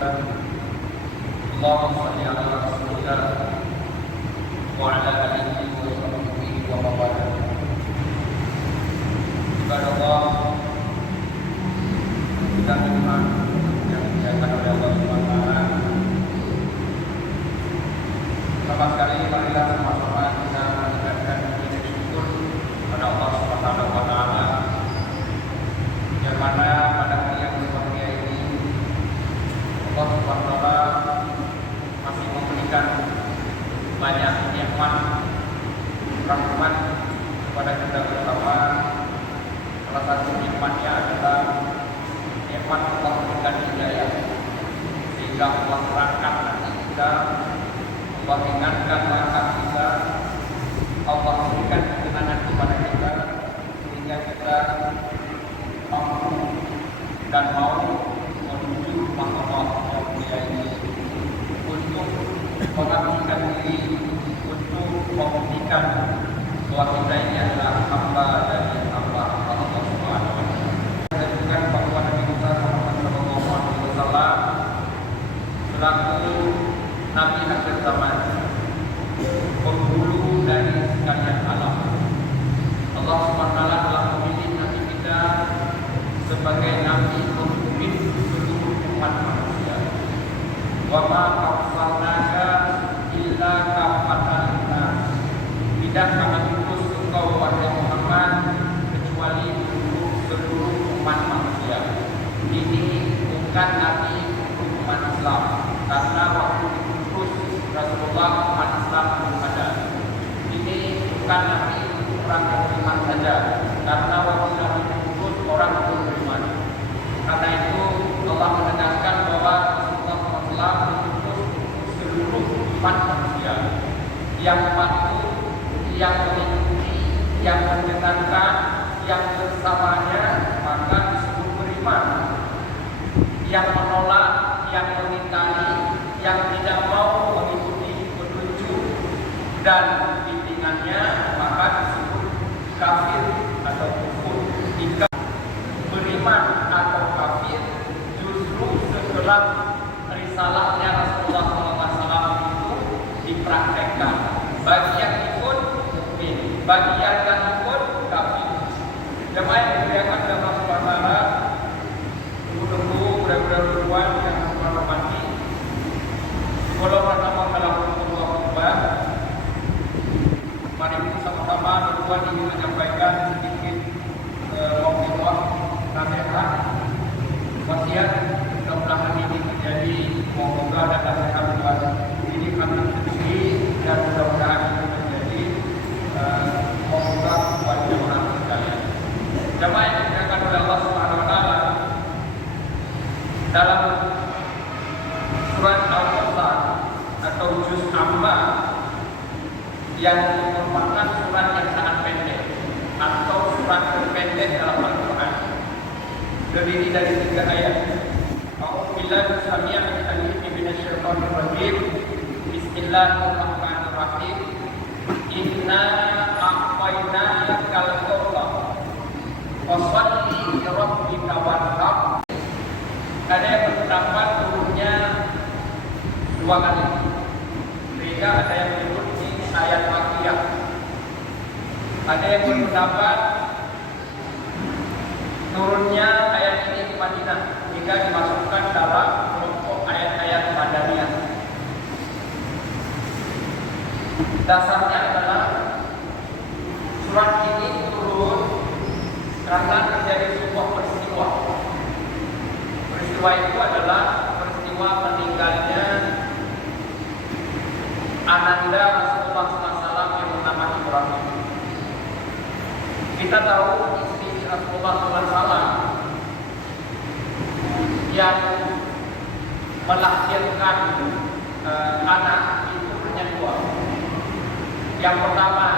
Allahumma shalli ala rasulillah wa ala alihi wa sahbihi wa man wala. Ibadallah, kita beriman yang dimuliakan oleh Allah Subhanahu wa taala. Pertama sekali marilah sama-sama kita mengucapkan puji syukur kepada Allah Subhanahu wa taala yang mana pada hari yang berbahagia ini Allah Subhanahu wa taala masih memberikan banyak nikmat rahmat kepada kita bersama. Salah satu nikmatnya adalah nikmat Allah memberikan hidayah sehingga Allah terangkat hati kita, Allah ingatkan langkah kita, Allah berikan ketenangan kepada kita sehingga kita mampu dan mau menuju rumah Allah yang mulia ini untuk mengabdikan diri, untuk membuktikan bahwa kita ini adalah hamba dari hamba Allah Subhanahu wa taala. Dan bahwa Nabi Muhammad sallallahu alaihi wasallam selaku nabi akhir zaman, penghulu dari sekalian alam. Allah Subhanahu wa taala telah memilih nabi kita sebagai nabi pemimpin seluruh umat manusia. Wa ma arsalnaka illa kafatan linnas. Tidak kami utus engkau wahai Muhammad kecuali untuk seluruh umat manusia. Ini bukan nabi umat Islam, karena waktu diutus Rasulullah umat Islam belum ada. Ini bukan nabi untuk orang yang beriman saja, karena waktu nabi diutus orang belum beriman. Karena itu Allah menegaskan bahwa Rasulullah SAW diutus seluruh umat manusia yang patuh, yang mengikuti, yang mendengarkan, yang bersamanya maka disebut beriman. Yang menolak, yang mengingkari, yang tidak mau mengikuti petunjuk dan bimbingannya maka disebut kafir atau kufur. Jika beriman atau kafir justru setelah risalahnya Rasulullah SAW itu dipraktekkan. Bagi yang ikut mukmin, bagi yang tidak ikut kafir. Jemaah yang dimuliakan oleh Allah Subhanahu wa taala, tunggu-tunggu budak-budak yang menghormati. Kalau pertama dalam khutbah, mari kita sama-sama berbuat ingin menyampaikan sedikit mau'izah nasihat wasiat. Mudah-mudahan ini menjadi semoga dan nasihat buat diri kami sendiri dan mudah-mudahan ini menjadi semoga buat jemaah sekalian. Jemaah yang dimuliakan oleh Allah Subhanahu wa taala, dalam surat Al-Qasas atau juz amma yang merupakan surat yang sangat pendek atau surat terpendek dalam Al-Quran, terdiri dari 3 ayat. A'udzubillahi samii'il 'aliim minasyaitonir rajiim. Bismillahirrahmanirrahim. Inna a'tainakal kautsar fasholli li rabbika wanhar. Ada yang berpendapat turunnya 2 kali, sehingga ada yang menyebut di ayat Makkiyah. Ada yang berpendapat turunnya ayat ini di Madinah hingga dimasukkan dalam kelompok ayat-ayat Madaniyah. Dasarnya adalah surat ini turun karena terjadi sebuah peristiwa. Peristiwa itu adalah peristiwa meninggalnya ananda Rasulullah SAW yang bernama Ibrahim. Kita tahu istri Rasulullah SAW yang melahirkan anak itu hanya 2. Yang pertama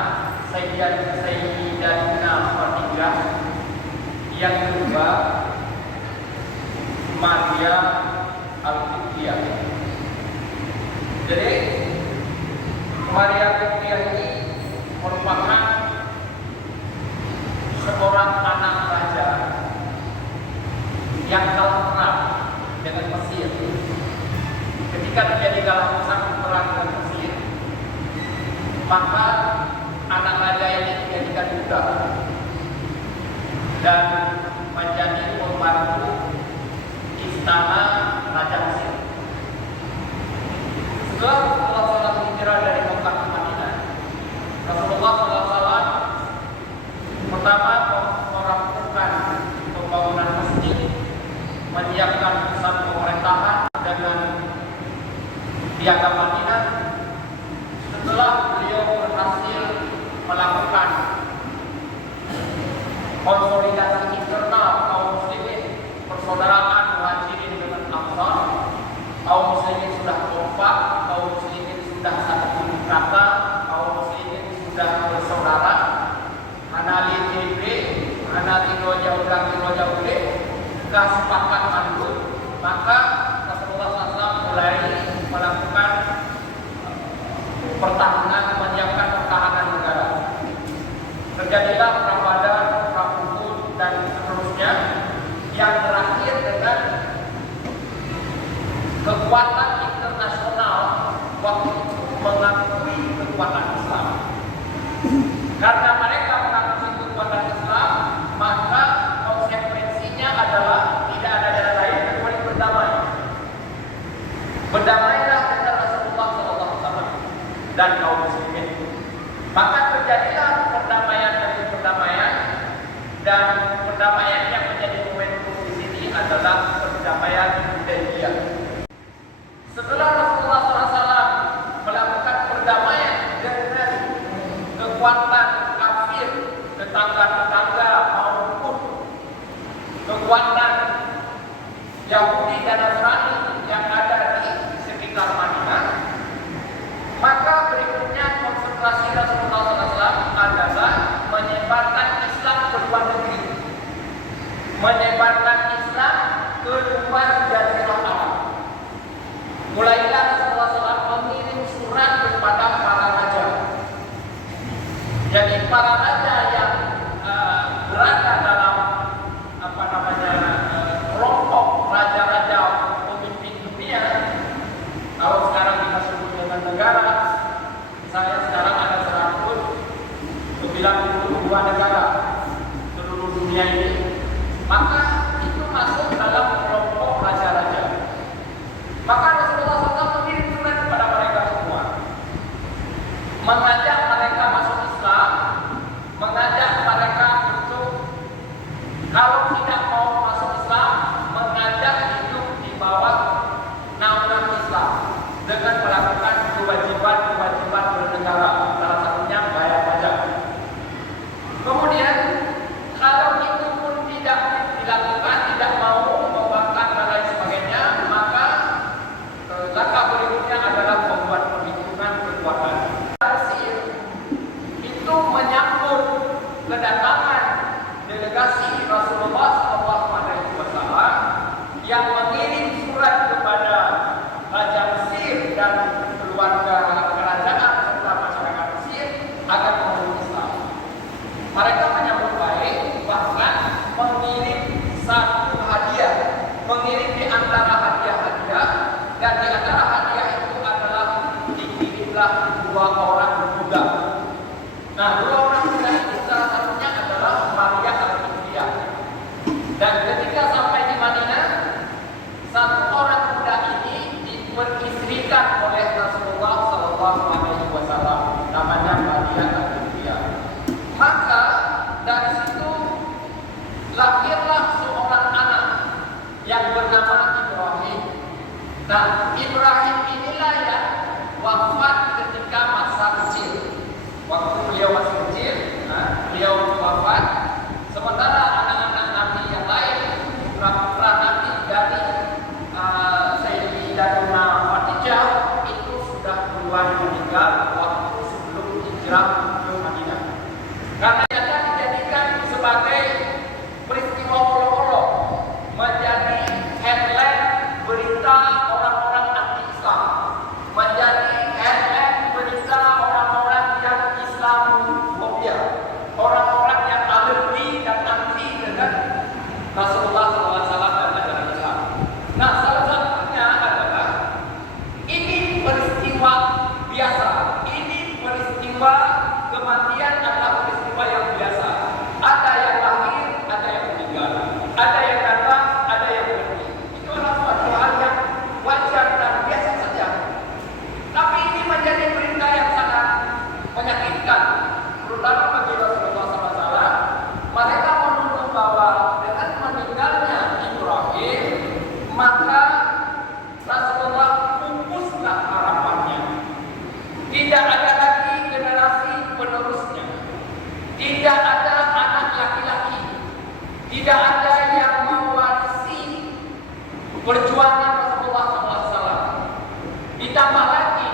Sayyidatina Khadijah, yang kedua Maria Al-Qibtiyah. Jadi Maria Al-Qibtiyah ini merupakan seorang anak raja yang kalah perang dengan Mesir. ketika terjadi galang perang dengan Mesir, maka anak raja ini dijadikan budak dan menjadi pembantu istana Raja Mesir. Setelah Rasulullah SAW hijrah dari Mekah ke Madinah, Rasulullah SAW pertama melakukan pembangunan masjid, menyiapkan pusat pemerintahan dengan piagam Madinah. Setelah beliau berhasil melakukan konsolidasi internal kaum muslimin, persaudaraan muhajirin dengan ansar, kaum muslimin sudah kompak, kaum muslimin sudah satu tujuh kata, kaum muslimin sudah bersaudara, anali TB, anali jauh kesepakat mandul, maka Rasulullah SAW mulai melakukan pertahanan, menyiapkan pertahanan negara. Terjadilah perang Badar, perang Uhud dan seterusnya, yang berakhir dengan kekuatan internasional waktu itu mengakui kekuatan Islam. Karena mereka mengakui kekuatan Islam, maka konsekuensinya adalah tidak ada jalan lain kecuali berdamai. Berdamailah dengan Rasulullah SAW dan kaum muslimin. Maka terjadilah perdamaian demi perdamaian, dan perdamaian yang menjadi momentum di sini adalah perdamaian Hudaybiyah. Setelah Rasulullah SAW melakukan perdamaian dengan kekuatan kafir tetangga-tetangga maupun kekuatan Yahudi dan Nasrani yang ada di sekitar Madinah, maka berikutnya konsentrasi Rasulullah SAW adalah menyebarkan Islam ke luar negeri, menyebarkan Islam ke luar Jazirah Arab. Mulailah Rasulullah SAW mengirim surat kepada para raja. Jadi para raja yang berada dalam kelompok raja-raja pemimpin dunia, kalau sekarang kita sebut dengan negara, misalnya sekarang ada 192 negara seluruh dunia ini, maka itu masuk dalam kelompok raja-raja. Maka Rasulullah SAW mengirim surat kepada mereka semua, mengajak mereka masuk Islam, mengajak mereka untuk kalau tidak mau masuk Islam, mengajak hidup di bawah naungan Islam dengan melakukan kewajiban-kewajiban bernegara, salah satunya bayar pajak. Kemudian kalau itu pun tidak dilakukan, tidak mau membakar dan lain sebagainya, maka langkah berikutnya adalah membuat perhitungan kekuatan. Mesir itu menyambut kedatangan delegasi Rasulullah SAW yang mengirim surat kepada Raja Mesir dan keluarga kerajaan serta masyarakat Mesir agar memeluk Islam. Mereka menyambut baik, bahkan mengirim satu hadiah, mengirim di antara hadiah-hadiah, dan di antara hadiah itu adalah dikirimlah 2 orang budak. Nah, 2 orang budak itu salah satunya adalah Maria Al-Qibtiyah. Dan ketika sampai di Madinah, 1 orang budak ini diperistrikan oleh Rasulullah SAW, namanya Maria Al-Qibtiyah. Maka dari situ lahirlah seorang anak yang bernama Ibrahim. Nah, Ibrahim inilah yang wafat ketika masa kecil. Waktu beliau masih kecil, beliau wafat. Sementara anak-anak Nabi yang lain, putra-putra Nabi dari Sayyidatuna Khadijah itu sudah duluan meninggal waktu sebelum hijrah ke Madinah. Karena ternyata dijadikan sebagai peristiwa olok-olok, menjadi headline berita orang-orang anti perjuangan Rasulullah SAW. Ditambah lagi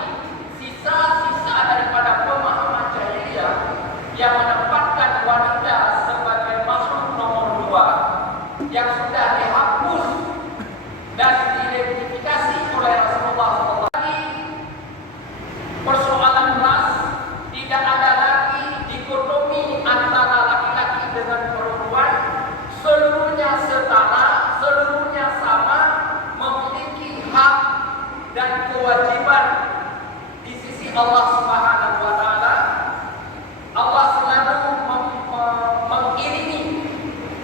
sisa-sisa daripada pemahaman jahiliyah yang menempatkan wanita sebagai makhluk nomor 2 yang sudah dihapus dan diidentifikasi oleh Rasulullah SAW. Persoalan ras, tidak ada lagi dikotomi antara laki-laki dengan perempuan. Seluruhnya setara, seluruhnya sama, memiliki hak dan kewajiban di sisi Allah Subhanahu wa taala. Allah selalu mengiringi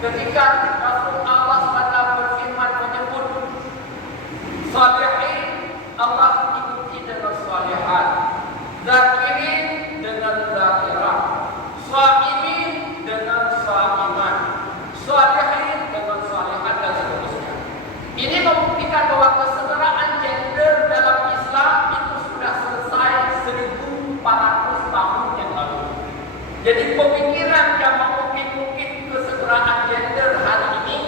ketika Rasul Allah SWT berfirman menyebut salihin, Allah ikuti dengan salihat, zakirin dengan zakirah, shaimin dengan shaiman, shalihin dengan shalihat, dan seterusnya. Ini membuktikan bahwa kesetaraan gender dalam Islam itu sudah selesai 1400 tahun yang lalu. Jadi pemikiran yang mengungkit-ungkit kesetaraan gender hari ini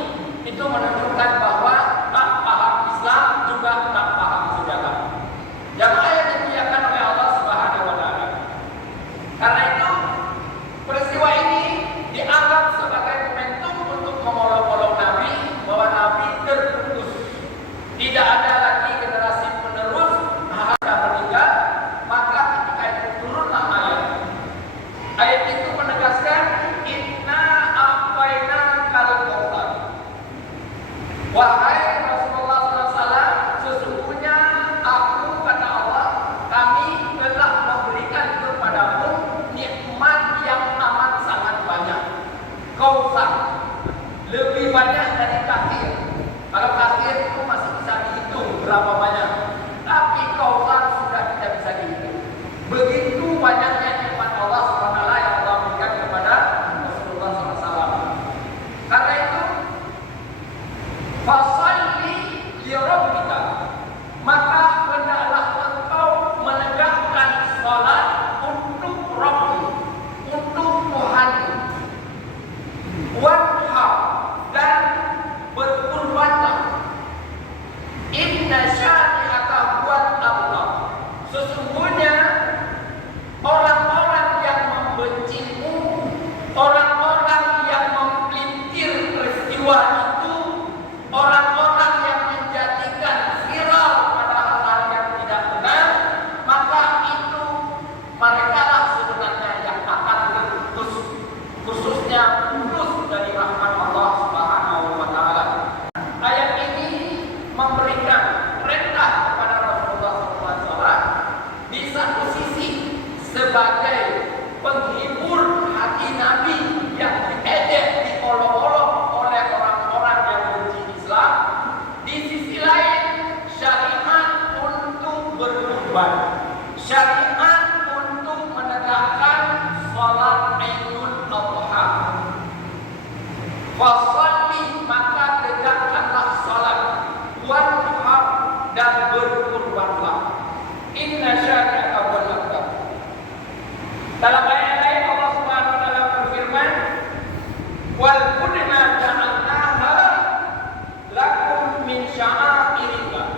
itu menunjukkan bahwa tak paham Islam juga tak paham sejarah. Jamaah yang dimuliakan oleh Allah Subhanahu wa taala. Karena itu peristiwa ini dianggap sebagai momentum untuk mengolok-olok Nabi bahwa Nabi terputus. Tidak ada lagi generasi penerus, harga meninggal. Maka ketika itu turunlah ayat. Ayat itu menegaskan inna a'tayna kal kautsar. Wahai Rasulullah SAW, sesungguhnya aku, kata Allah, kami telah memberikan kepadamu nikmat yang amat sangat banyak. Kautsar lebih banyak dari kafir. Kalau kafir itu masih bisa dihitung berapa banyak, tapi kautsar sudah tidak bisa dihitung. Begitu banyaknya nikmat Allah SWT yang Allah berikan kepada Rasulullah SAW. Karena itu fasalli li rabbika, maka hendaklah engkau menegakkan salat untuk Rabb, untuk Tuhan. Wanhar, dan berkurbanlah. Inna syani'aka huwal abtar. Sesungguhnya orang-orang yang membencimu, orang-orang yang mempelintir peristiwa itu, orang-orang yang menjadikan viral pada hal yang tidak benar, maka itu mereka lah sebenarnya yang akan terputus, khususnya putus dari rahmat Allah Subhanahu wa taala. Ayat ini memberikan perintah kepada Rasulullah SAW di satu sisi sebagai penghibur hati Nabi yang diejek, diolok-olok oleh orang-orang yang benci Islam. Di sisi lain syariat untuk berkurban, syariat untuk menegakkan salat Idul Adha. Fasalli, maka tegakkanlah salat, wanhar, dan berkurbanlah. Inna syani'aka huwal abtar. Dalam ayat lain Allah Subhanahu wa taala berfirman, wal budna ja'alnaha lakum min sya'airillah.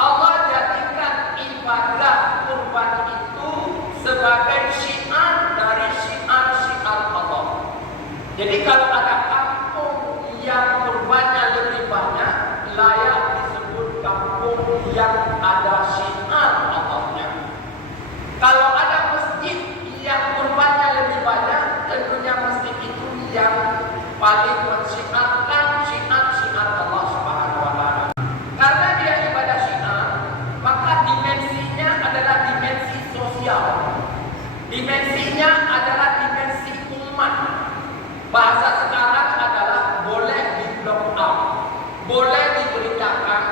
Allah jadikan ibadah kurban itu sebagai syiar dari syiar-syiar Allah. Jadi kalau ada kampung yang kurbannya lebih banyak, layak disebut kampung yang ada syiar Allahnya. Kalau ada masjid yang kurbannya lebih banyak, tentunya masjid itu yang paling mensyiarkan syiar-syiar Allah Subhanahu wa taala. Karena dia ibadah syiar, maka dimensinya adalah dimensi sosial. Dimensinya adalah dimensi umat. Bahasa sekarang adalah boleh di blow up, boleh diberitakan,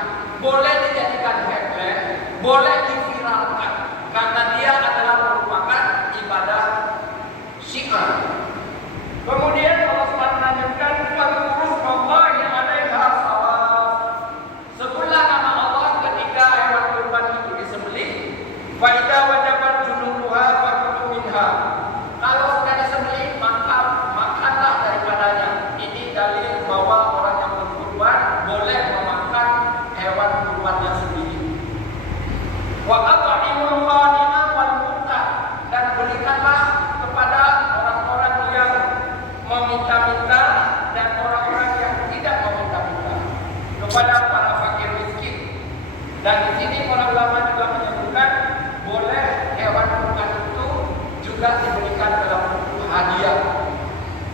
boleh dijadikan headline, boleh diviralkan, karena dia adalah merupakan ibadah syiar. Kemudian Allah SWT melanjutkan fadhkurus Allah yang alaiha shawaf. Sebutlah nama Allah ketika hewan kurban itu disembelih. Fa idza wajabat junubuha fakulu minha. Kalau sudah disembelih, maka makanlah daripadanya. Ini dalil bahwa orang yang berkurban boleh memakan Wa at'imul qani'a wal mu'tah, dan berikanlah kepada orang-orang yang meminta-minta dan orang-orang yang tidak meminta-minta, kepada para fakir miskin. Dan di sini para ulama juga menyebutkan boleh hewan kurban itu juga diberikan dalam bentuk hadiah.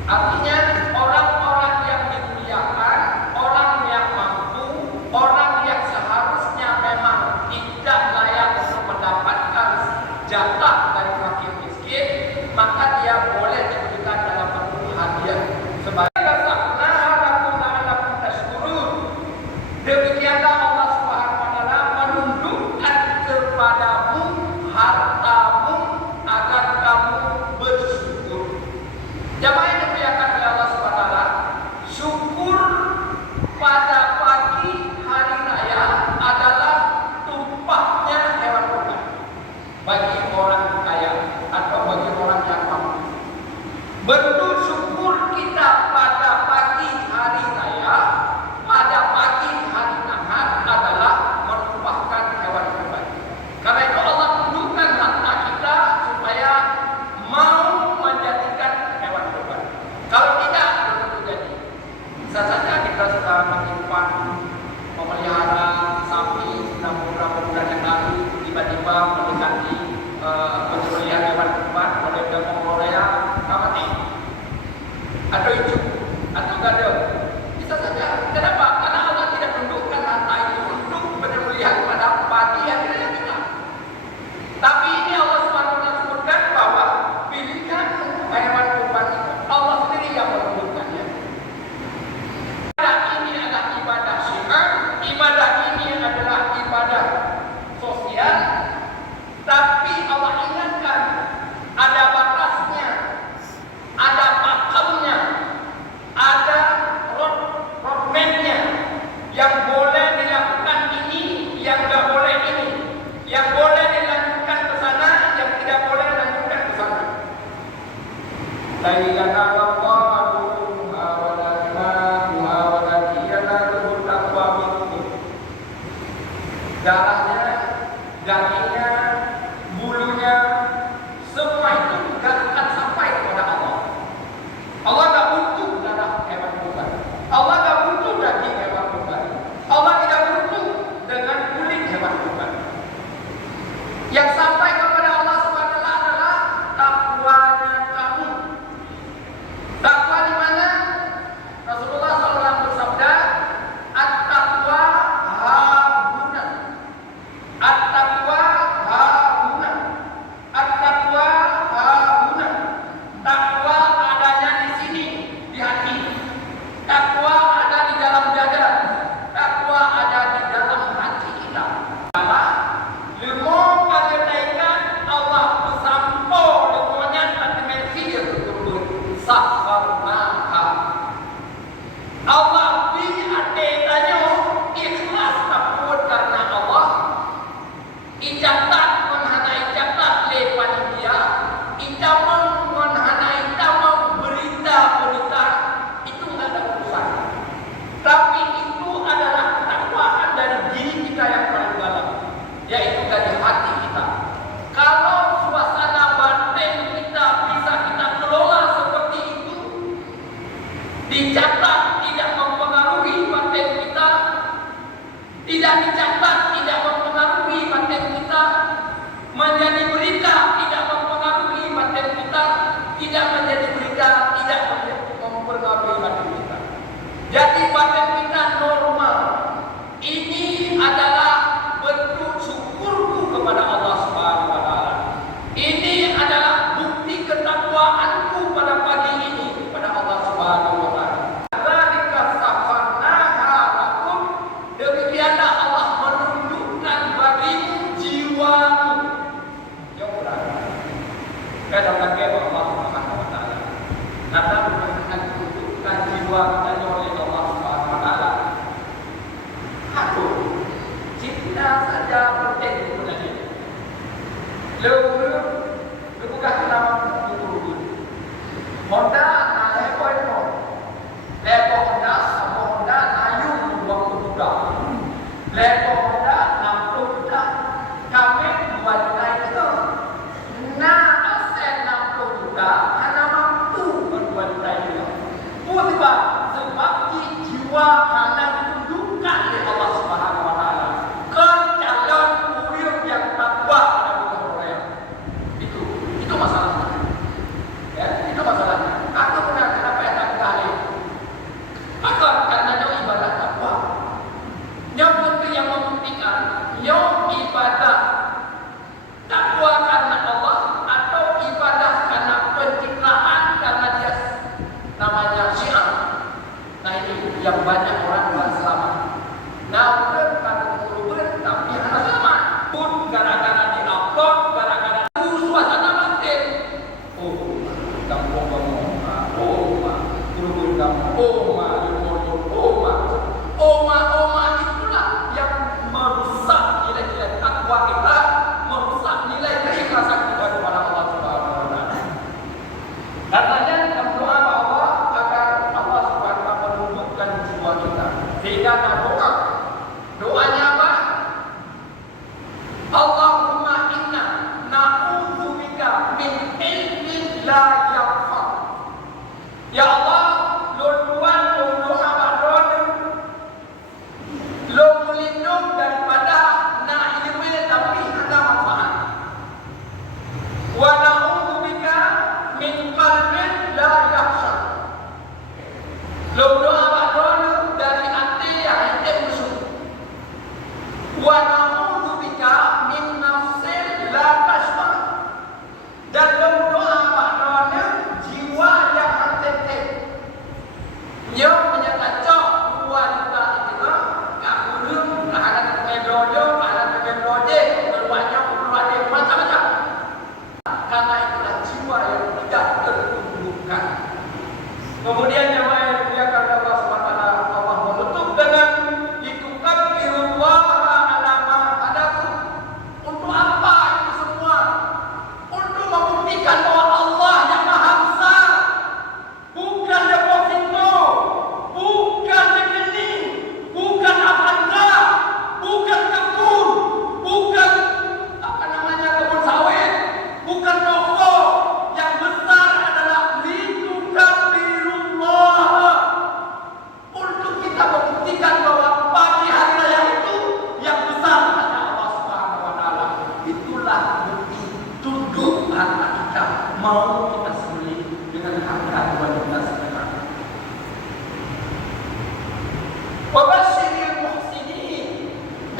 Artinya orang-orang yang dimuliakan, orang yang mampu, orang yang seharusnya memang tidak layak untuk mendapatkan jatah dari fakir miskin, maka dia boleh diberikan dalam bentuk hadiah. Sebagai demikianlah Allah Subhanahu wa taala menundukkan kepadamu hartamu agar kamu bersyukur. Jamaah yang dimuliakan oleh Allah Subhanahu wa taala, syukur pada pagi hari raya adalah tumpahnya hewan kurban bagi orang kaya atau bagi orang yang mampu. Bentuk syukur kita pada pagi hari raya, pada pagi hari Ahad adalah menumpahkan hewan kurban. Karena itu Allah tundukkan harta kita supaya mau menjadikan hewan kurban. Kalau tidak, belum jadi. Bisa saja kita sudah menyimpan, memelihara sapi sudah beberapa bulan yang lalu, tiba-tiba mendekati penyembelihan hewan kurban, mulai dari Korea, mati, atau itu, atau gado. Bisa saja. Kenapa? Karena Allah tidak tundukkan harta itu untuk penyembelihan pada pagi yang kita. Tapi ini Allah Subhanahu wa taala sebutkan bahwa pilihkan hewan kurban itu. Allah sendiri yang menentukannya. Ini adalah ibadah syiar, ibadah ini adalah ibadah sosial. Tapi Allah ingatkan ada batasnya, ada pakemnya, ada roadmap-nya, yang boleh dilakukan ini, yang tidak boleh ini, yang boleh dilanjutkan ke sana, yang tidak boleh dilanjutkan ke sana. Darahnya, dagingnya, bulunya, semua itu tidak akan sampai kepada Allah. Allah tidak butuh darah hewan kurban. Allah tidak butuh daging hewan kurban. Allah tidak butuh dengan kulit hewan kurban. Yang sampai kepada Allah Subhanahu wa taala adalah takwanya kamu. Takwa di mana? Rasulullah SAW bersabda, "At-taqwa hahuna. At-taqwa hahuna. At-taqwa hahuna." Takwa adanya di sini, di hati. Takwa ada di dalam dada. Takwa ada di dalam hati kita. Lemo kalian Allah bersampo lemonya dimensi berkumpul sakharnaha. Allah beri adanya ikhlas takut karena Allah. Ijabat menghana ijabat lepas dia. Ijabat menghana ijabat berita-berita itu nggak ada urusan. Tapi itu adalah takwaan dari diri kita yang paling dalam, yaitu dari hati kita. Kalau suasana batin kita bisa kita kelola seperti itu, dicatat tidak mempengaruhi batin kita, tidak dicatat tidak mempengaruhi batin kita, menjadi berita tidak mempengaruhi batin kita, tidak menjadi berita tidak mempengaruhi batin kita. Jadi batin kita normal. Ini adalah bentuk syukurku kepada Allah Subhanahu wa taala. Ini adalah bukti ketakwaanku pada pagi ini kepada Allah Subhanahu wa taala. Dzalika sakharnaha lakum. Demikianlah Allah menundukkan bagimu jiwamu. Ya udah. Kata Allah Subhanahu wa taala. Kata akan tundukkan jiwa kita oleh Allah Subhanahu wa taala. Aku cinta saja penting sebenarnya. Lalu bukan nama dulu. Honda lepo itu. Lepo Honda sama Honda ayung buang kuda. Lepo Honda 60 juta. Kami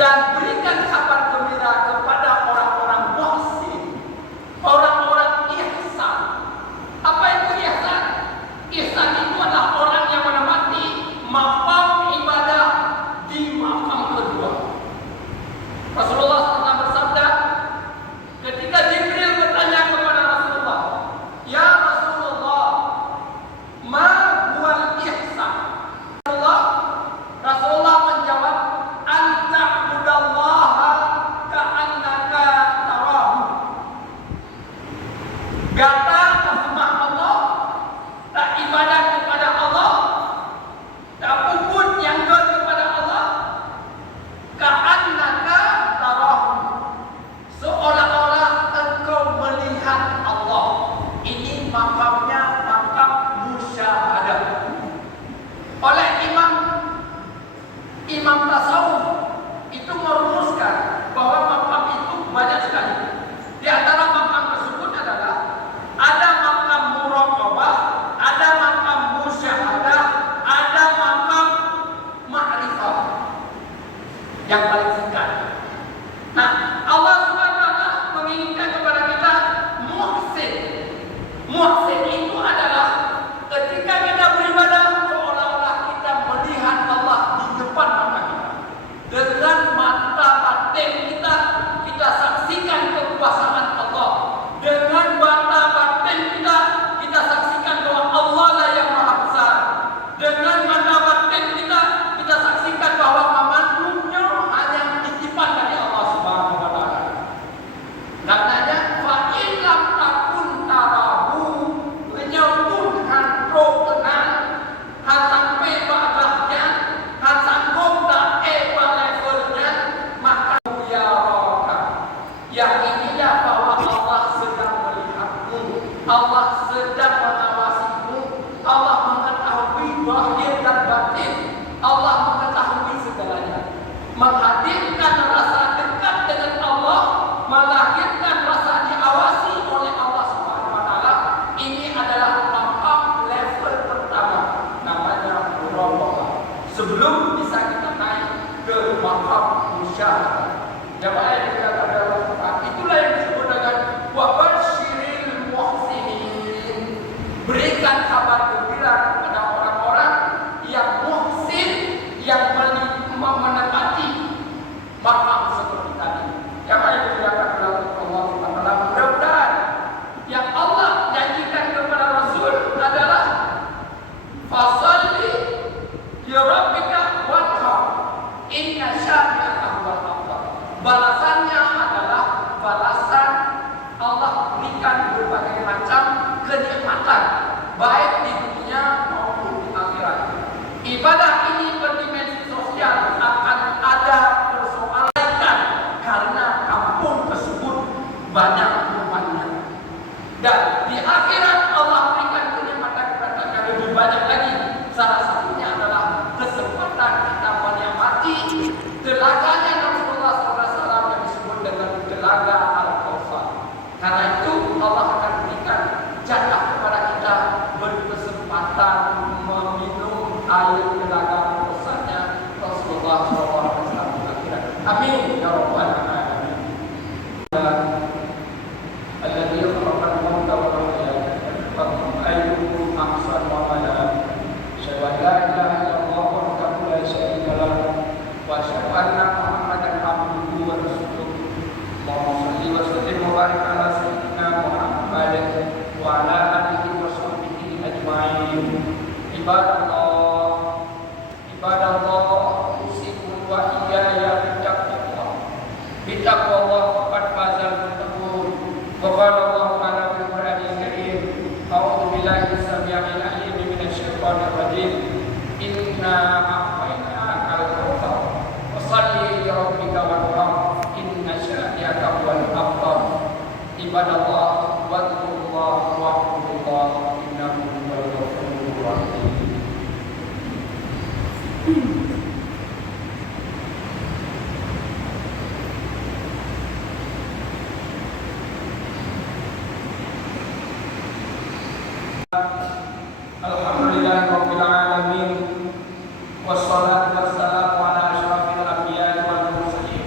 dan berikan kabar gembira kepada orang-orang muhsin, orang-orang ihsan. Apa itu ihsan? Ihsan itu adalah orang yang menempati maqam ibadah di maqam kedua. Rasulullah pernah bersabda, ketika Jibril bertanya kepada Rasulullah, "Ya Rasulullah, ma huwal ihsan?" Rasulullah menjawab, "Anta'budallaha ka'annaka tarahu." Kata sembah Allah, tak ibadah kepada Allah, tak puput yang kepada Allah, ka'annaka tarahu, seolah-olah engkau melihat Allah. Ini makamnya makam musyahadah. Oleh imam tasawuf itu merumuskan bahwa makam itu banyak sekali. Di antara makam tersebut adalah ada makam muraqabah, ada makam musyahadah, ada makam ma'rifah. Yang paling singkat. Nah, Allah Subhanahu wa taala menginginkan kepada kita muhsin. Muhsin itu adalah ketika kita beribadah seolah-olah kita melihat Allah di depan mata kita. Dengan mata batin kita, kita saksikan kekuasaan Allah. Dengan mata batin kita, kita saksikan bahwa Allah lah yang Maha Besar. Dengan mata batin kita, kita saksikan bahwa makhluknya hanya titipan dari Allah Subhanahu wa taala. Katanya, fa illam takun tarahu, menyambut hantu kenal, han sampai badahnya, han sanggup tak levelnya, maka ya roka. Yang inilah bahwa Allah sedang melihatmu, Allah sedang mengawasimu, Allah mengetahui zahir dan batin, Allah mengetahui segalanya. Menghadirkan rasa dekat dengan Allah, melahirkan rasa diawasi oleh Allah Subhanahu wa taala. Ini adalah makam level pertama, namanya muraqabah. Sebelum bisa kita naik ke makam musyahadah. Jamaah yang dikatakan dalam Quran, itulah yang disebut dengan wa basyiril muhsinin. Berikan kabar gembira kepada orang-orang yang muhsin, yang menepati makam seperti tadi. Jamaah yang dikatakan dalam Allah Subhanahu wa taala, mudah-mudahan yang Allah janjikan kepada Rasul adalah fasalli li rabbika wanhar inna syani'aka huwal abtar. Balasannya adalah balasan Allah berikan berbagai macam kenikmatan, baik di dunia maupun di akhirat. Ibadah ini berdimensi sosial, akan ada persoalan karena kampung tersebut banyak umatnya. Dan di akhirat Allah berikan kenikmatan yang lebih banyak lagi. Salah satunya adalah kesempatan kita menikmati telaganya Rasulullah SAW yang disebut dengan telaga Al-Kautsar. Karena itu Allah akan berikan jatah kepada kita berkesempatan meminum air telaga Al-Kautsarnya Rasulullah SAW di akhirat. Amin ya rabbal alamin. Alladzi khalaqa al-mauta wal hayata liyabluwakum ayyukum ahsanu amala. Asyhadu an la ilaha illallah wahdahu la syarika lahu wa asyhadu anna Muhammadan abduhu wa rasuluh. Allahumma shalli wa sallim wa barik ala sayyidina Muhammad wa ala alihi wa sahbihi ajma'in. Ibadallah, usikum wa iyaya bittaqwallah faqad fazal muttaqun. Wa qala Allah ta'ala fil Qur'anil Karim, a'udzu billahi as-sami'il 'alim minasy syaithanir rajim. Inna a'tainaka al-kautsar fashalli li rabbika wanhar inna syani'aka huwal abtar. Ibadallah wadhkurullah wa'budullah innahu huwal ghafurur rahim. Alhamdulillahirabbil alamin wassalatu wassalamu ala asyrafil anbiya'i wal mursalin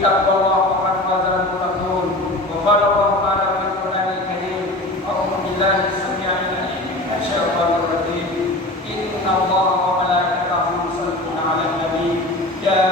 Bittaqwallah faqad fazal muttaqun. Wa qala Allah ta'ala fil Qur'anil Karim, a'udzu billahi as-sami'il 'alim minasy syaithanir rajim. Inna Allaha wa malaikatahu yusholluna 'alan nabi. Ya